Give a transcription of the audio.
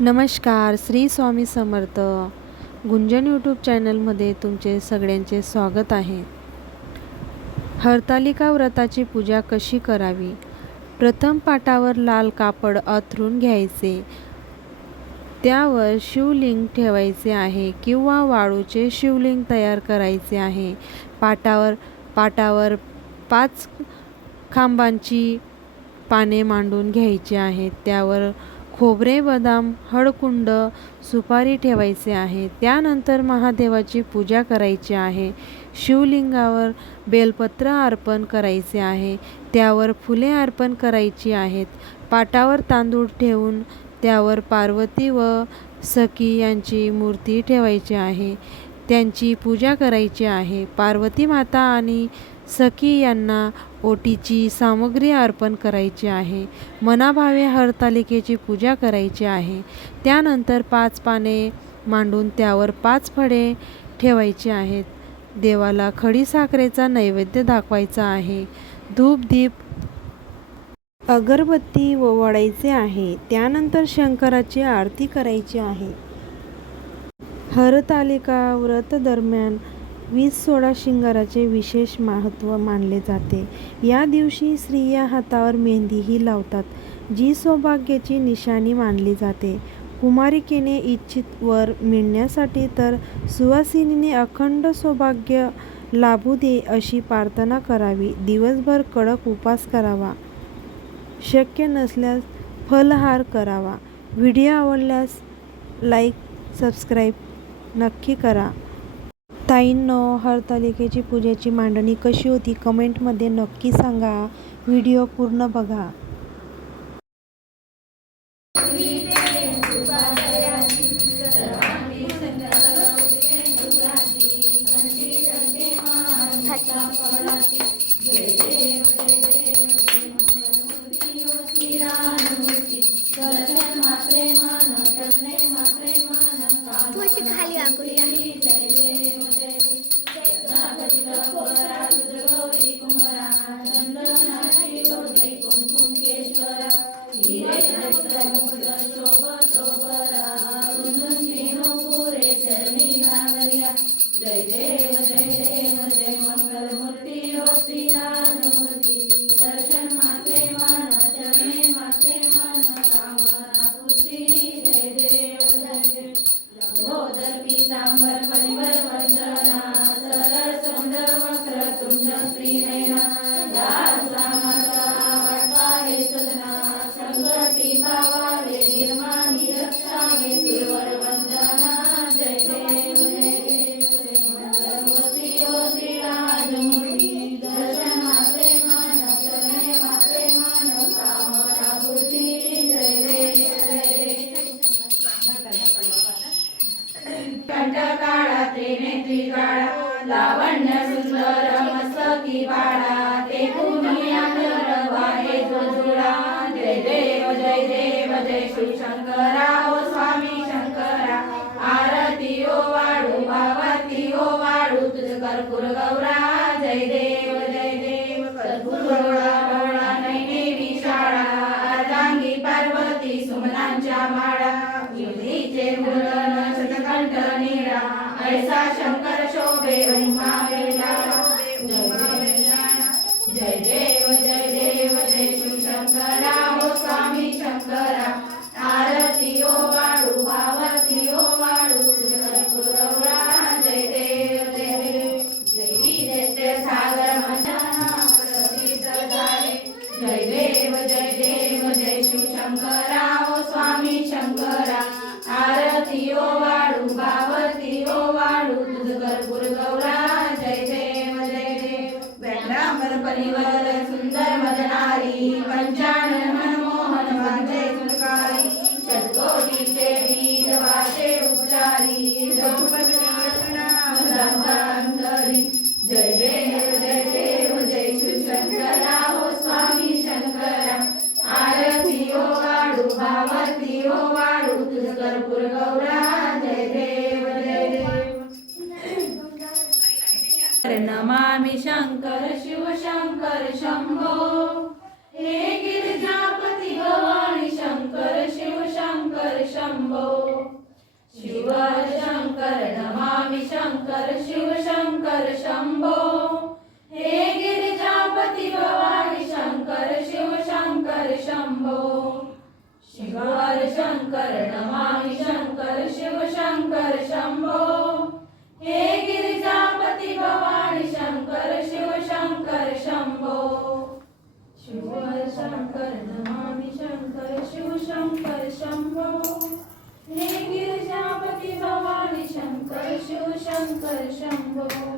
नमस्कार, श्री स्वामी समर्थ. गुंजन यूट्यूब चॅनलमध्ये तुमचे सगळ्यांचे स्वागत आहे. हरतालिका व्रताची पूजा कशी करावी? प्रथम पाटावर लाल कापड अंथरून घ्यायचे. त्यावर शिवलिंग ठेवायचे आहे किंवा वाळूचे शिवलिंग तयार करायचे आहे. पाटावर 5 खांबांची पाने मांडून घ्यायची आहेत. त्यावर खोबरे, बदाम, हळकुंड, सुपारी ठेवायचे आहे. त्यानंतर महादेवाची पूजा करायची आहे. शिवलिंगावर बेलपत्र अर्पण करायचे आहे. त्यावर फुले अर्पण करायची आहेत. पाटावर तांदूळ ठेवून त्यावर पार्वती व सखी यांची मूर्ती ठेवायची आहे. त्यांची पूजा करायची आहे. पार्वती माता आणि सखी यांना ओटीची सामग्री अर्पण करायची आहे. मनाभावे हरतालिकेची पूजा करायची आहे. त्यानंतर 5 पाने मांडून त्यावर 5 फळे ठेवायची आहेत. देवाला खडीसाखरेचा नैवेद्य दाखवायचा आहे. धूप, दीप, अगरबत्ती ओवाळायचे आहे. त्यानंतर शंकराची आरती करायची आहे. हरतालिका व्रत दरम्यान 20 शिंगाराचे विशेष महत्त्व मानले जाते. या दिवशी स्त्रिया हातावर मेहंदीही लावतात, जी सौभाग्याची निशाणी मानली जाते. कुमारिकेने इच्छित वर मिळण्यासाठी तर सुवासिनीने अखंड सौभाग्य लाभू दे अशी प्रार्थना करावी. दिवसभर कडक उपवास करावा. शक्य नसल्यास फलाहार करावा. व्हिडिओ आवडल्यास लाईक, सबस्क्राईब नक्की करा. ताईंनो, हरतालिकेची पूजेची मांडणी कशी होती कमेंटमध्ये नक्की सांगा. व्हिडिओ पूर्ण बघा. तू अशी खाली आकुली आहे. जय देव जय देव जय मंगलमूर्ती ओ श्रीनाथमूर्ती. दर्शन मात्रे मन चरणे मात्रे मन कामना पूर्ती. जय देव जय देव. लंबोदर पीतांबर परिवर वंदना. सरळ तोंड वक्रतुंड श्रीनयना. दास रामाचा वाटपाहे सदना. संकटी भावावे निर्माणी रक्षावे सुरवर वंदना. जय देव जय देव जय मंगलमूर्ती ओ श्रीराजमूर्ती. दर्शन मात्रे मन चरणे मात्रे मन कामना पूर्ती. जय देव जय देव. कंठकाळा त्रिनेत्री काळा. लावण्य सुंदर मस्तकी बाळा. ते तुम्ही आदर वाहे जोजुळा. जय देव जय देव जय शिवशंकरा ओ स्वामी शंकरा. आरती ओ वाळू भावती ओ वाळू तुझ कर्पूर गौरा. जय देव जय देव. कर्पूर गौरा गौरा नैने विशाळा. अर्धांगी पार्वती सुमनांच्या माळा. युधीचे मुरन शतकंठ नीळा. ऐसा शंकर शोभे ब्रह्मा वेलाळा. जय देव जय देव जय शिवशंकरा ओ स्वामी शंकरा. आरती ओ वाळू भावती ओ वाळू तुझ कर्पूर गौरा. जय देव जय देव. देवी दैत्य सागर मंथना प्रतीत झाले. जय देव जय देव जय शिवशंकरा ओ स्वामी शंकरा. आरती ओ वाळू भावती ओ वाळू तुझ कर्पूर गौरा. जय देव जय देव. व्याघ्रांबर परिवर सुंदर मदनारी. पंचानन मनमोहन वांचे सुनकारी. षट्कोटीचे बीज वाचे उपचारी. अंतरी. जय देव जय देव जय शिवशंकरा ओ स्वामी शंकरा. आरती ओ वाळू भावती ओ वाळू तुझ कर्पूर गौरा. जय देव जय देव. नमामि शंकर शिव शंकर शंभो. हे गिरिजापती भवानी शंकर शिव शंकर शंभो. शिव शंकर नमामि शंकर शिव शंकर शंभो हे गिरिजापती भवानी शंकर शिव शंकर शंभो शिव शंकर नमामि शंकर शिव शंकर शंभो हे गिरिजापती भवानी शंकर शिव शंकर शंभो शिव शंकर नमामि शंकर शिव शंकर शंभो हे गिरिजापती भवानी शंकर शिव शंकर शंभो